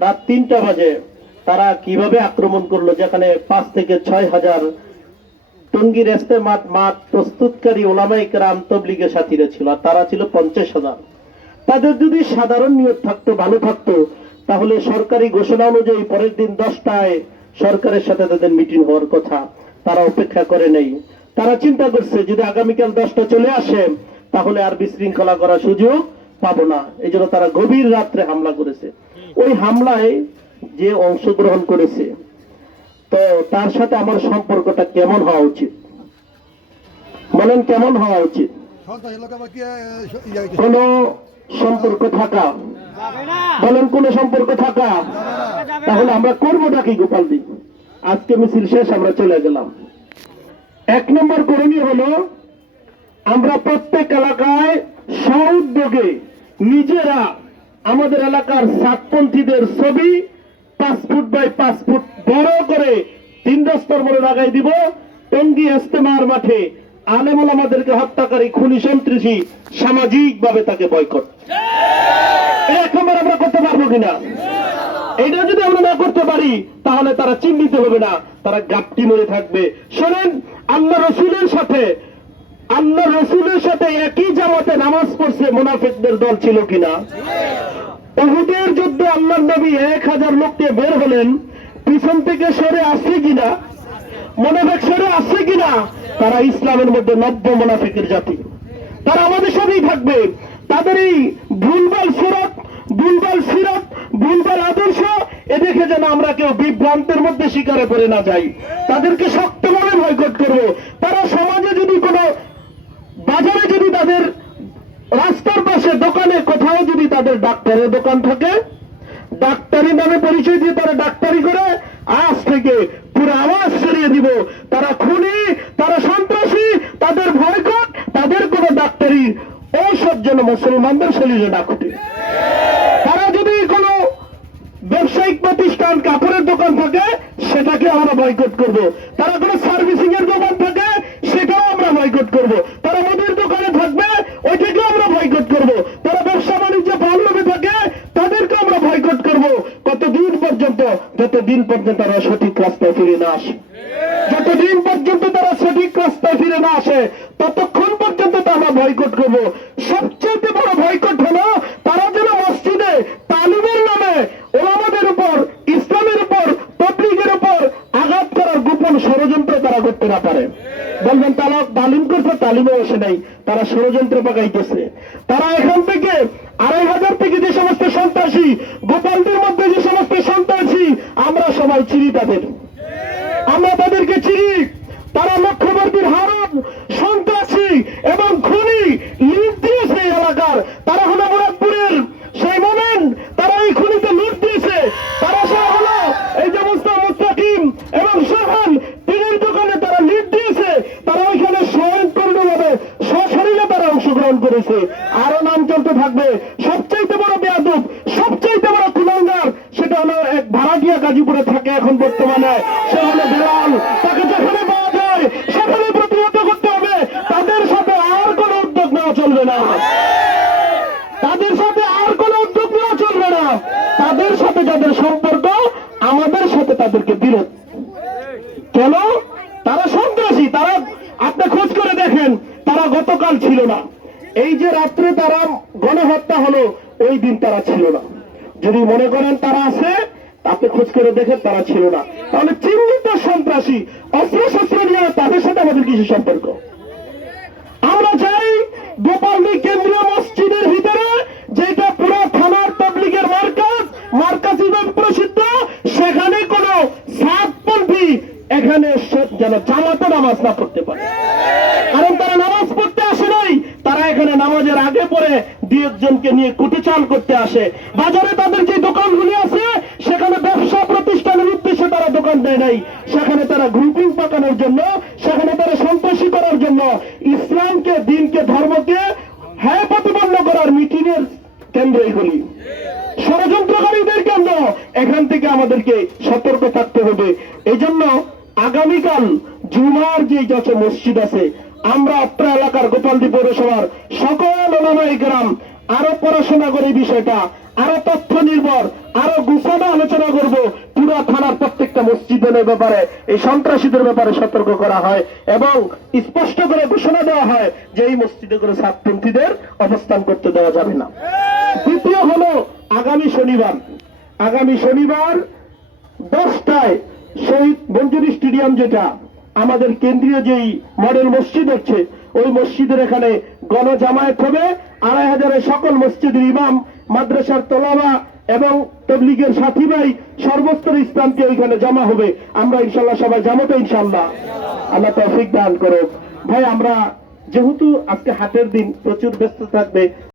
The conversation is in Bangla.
রাত তিনটা বাজে তারা কীভাবে আক্রমণ করল? যেখানে পাঁচ থেকে ছয় হাজার টঙ্গীর মাঠ মাঠ প্রস্তুতকারী সাথীরা ছিল আর তারা ছিল পঞ্চাশ হাজার। তাদের যদি সাধারণ নিয়ত থাকতো, ভালো থাকতো, তাহলে সরকারি ঘোষণা অনুযায়ী পরের দিন দশটায় সরকারের সাথে তাদের মিটিং হওয়ার কথা তারা অপেক্ষা করে নেই। তারা চিন্তা করছে, যদি আগামীকাল দশটা চলে আসে, তাহলে আর বিশৃঙ্খলা করার সুযোগ পাবো না। এই জন্য তারা গভীর রাত্রে হামলা করেছে। ওই হামলায় যে অংশগ্রহণ করেছে, তো তার সাথে আমার সম্পর্কটা কেমন হওয়া উচিত? বলেন, কেমন হওয়া উচিত? কোন সম্পর্ক থাকা? বলেন, কোন সম্পর্ক থাকা? তাহলে আমরা করবোটা কি, গোপাল দিন আজকে মিছিল শেষ, আমরা চলে গেলাম। এক নম্বর করণীয় হলো, আমরা প্রত্যেক এলাকায় সউদ্যোগে নিজেরা আমাদের এলাকার সাতপন্থীদের ছবি ফুট বাই ফুট বড় করে তিন বলে লাগাই দিব। টঙ্গী ইস্তেমার মাঠে আলেমুল আমাদেরকে হত্যাকারী খুনি সন্ত্রাসী সামাজিক ভাবে তাকে বয়কট। এক নম্বর আমরা করতে পারব কিনা এটা যদি আমরা না করতে পারি, তাহলে তারা চিহ্নিত হবে না, তারা গাপটি মরে থাকবে। শোনেন, আল্লাহ রসুলের সাথে আল্লাহ রসুলের সাথে একই জামাতে নামাজ পড়ছে মোনাফেকদের দল ছিল কিনা? উহুদের যুদ্ধে আল্লাহ নবী এক হাজার লোককে বের হলেন। পিছন থেকে সরে আসছে কিনা? মোনাফেক সরে আসছে কিনা? তারা ইসলামের মধ্যে নব্য মোনাফেকের জাতি। তারা আমাদের সাথেই থাকবে। তাদের এই ভুলভাল সুরত ভুলভাল সিরত ভুলভাল আদর্শ এ দেখে যেন আমরা কেউ বিভ্রান্তের মধ্যে শিকারে পড়ে না যাই। তাদেরকে শক্তভাবে বয়কট করব। তারা বাজারে যদি তাদের রাস্তার পাশে দোকানে কোথাও যদি তাদের ডাক্তারের দোকান থাকে, ডাক্তারি নামে পরিচয় দিয়ে তারা ডাক্তারি করে, আজ থেকে পুরো আওয়াজ ছড়িয়ে দিব, তারা খুনি, তারা সন্ত্রাসী, তাদের ভয়কট তাদের কোনো ডাক্তারি ঔষধ যেন মুসলমানদের শরীরে না ঘটে তারা যদি কোনো ব্যবসায়িক প্রতিষ্ঠান, কাপড়ের দোকান থাকে, সেটাকে আমরা বয়কট করব। তারা কোনো সার্ভিসিং এর দোকান থাকে সেটাও আমরা বয়কট করব তারা মুদির দোকানে থাকবে ওইটাকেও আমরা বয়কট করব তারা ব্যবসা বাণিজ্য পল্লবে থাকে তাদেরকে আমরা বয়কট করব কতদিন পর্যন্ত যতদিন পর্যন্ত তারা সঠিক রাস্তায় ফিরে না আসে, যতদিন পর্যন্ত তারা সঠিক রাস্তায় ফিরে না আসে, ততক্ষণ পর্যন্ত তা আমরা বয়কট করব। সবচেয়ে বড় বয়কট হলো তারা যেন মসজিদে তালিমের নামে ওলামাদের উপর, ইসলামের উপর তবলিগের উপর আঘাত করার গোপন ষড়যন্ত্র তারা করতে না পারে। বলবেন, তারা তালিম করছে তালিমে বসে নাই, তারা ষড়যন্ত্র পাকাইতেছে। তারা এখান থেকে আড়াই হাজার থেকে যে সমস্ত সন্ত্রাসী গোপালদের মধ্যে যে সমস্ত সন্ত্রাসী আমরা সবাই চিনি তাদের। আমরা তাদেরকে চিনি, তারা লক্ষ্যবর্তীর হারন, সন্ত্রাসী এবং খুনি লিড দিয়েছে এই এলাকার। তারা হলো মুরাদপুরের সেই মোমেন, তারা এই খুনিতে লুট দিয়েছে। তারা সব হলো এই যে মুস্তা মুস্তাকিম এবং সোহান টিনের দোকানে তারা লিড দিয়েছে। তারা ওইখানে স্বয়ংপূর্ণভাবে সশরীরে তারা অংশগ্রহণ করেছে। আরও নাম চলতে থাকবে সবচাইতে বড় বেয়াদুব সবচাইতে বড় কুলাঙ্গার সেটা হলো এক ভাড়াটিয়া গাজীপুরে থাকে এখন বর্তমানে। সে হলো বেলাল তাকে যেখানে পাওয়া যায়, সেখানে প্রতিহত করতে হবে। তাদের সাথে আর কোনো উদ্যোগ নেওয়া চলবে না। তাদের সাথে আর কোনো উদ্যোগ নেওয়া চলবে না। তাদের সাথে যাদের সম্পর্ক, আমাদের সাথে তাদেরকে বিরোধ। কেন তারা সন্ত্রাসী, তারা আপনি খোঁজ করে দেখেন, তারা গতকাল ছিল না। এই যে রাত্রে তারা গণহত্যা হলো, ওই দিন তারা ছিল না। যদি মনে করেন তারা আছে আপনি খোঁজ করে দেখেন, তারা ছিল না। তাহলে চিহ্নিত সন্ত্রাসী অস্ত্র শস্ত্র নিয়ে তাদের সাথে আমাদের কিছু সম্পর্ক? আমরা চাই গোপালদী কেন্দ্রীয় মসজিদের ভিতরে, যেটা পুরো থানার পাবলিকের মার্কাজ মার্কাজ ইমাম প্রসিদ্ধ, সেখানে কোন সাতপন্থী এখানে যেন জামাতে নামাজ না পড়তে পারে। কারণ তারা নামাজ পড়তে আসে নাই, তারা এখানে নামাজের আগে পরে দুই একজনকে নিয়ে কুটিচাল করতে আসে। বাজারে তাদের যে দোকানগুলি আছে সেখানে ব্যবসা প্রতিষ্ঠানের উদ্দেশ্যে তারা দোকান দেয় নাই। সেখানে তারা গ্রুপিং পাকানোর জন্য, সেখানে তারা সন্ত্রাসী করার জন্য ইসলামকে, দিনকে, ধর্মকে হ্যাঁ প্রতিপন্ন করার মিটিং এর কেন্দ্র এগুলি ষড়যন্ত্রকারীদের কেন্দ্র। এখান থেকে আমাদেরকে সতর্ক থাকতে হবে। এই জন্য আগামীকাল জুমার যে যত মসজিদ আছে, আমরা অত্র এলাকার গোপালদী পৌরসভার সকল ওলামাই গ্রাম আরও পড়াশোনা করে বিষয়টা, আরও তথ্য নির্ভর আরও গুছানো আলোচনা করব। পুরো থানার প্রত্যেকটা মসজিদের ব্যাপারে, এই সন্ত্রাসীদের ব্যাপারে সতর্ক করা হয় এবং স্পষ্ট করে ঘোষণা দেওয়া হয় যে এই মসজিদে করে সাতপন্থীদের অবস্থান করতে দেওয়া যাবে না। দ্বিতীয় হলো, আগামী শনিবার। আগামী শনিবার দশটায় শহীদ মঞ্জুরি স্টেডিয়াম যেটা, আমাদের কেন্দ্রীয় যেই মডেল মসজিদ হচ্ছে, ওই মসজিদের এখানে গণজামায়াত হবে। আড়াই হাজারের সকল মসজিদের ইমাম, মাদ্রাসার তোলাবা এবং তবলিগের সাথী ভাই সর্বস্তর ইসলামকে ওইখানে জমা হবে। আমরা ইনশাল্লাহ সবাই যাব তো ইনশাল্লাহ। আল্লাহ তৌফিক দান করো ভাই, আমরা যেহেতু আজকে হাটের দিন প্রচুর ব্যস্ত থাকবে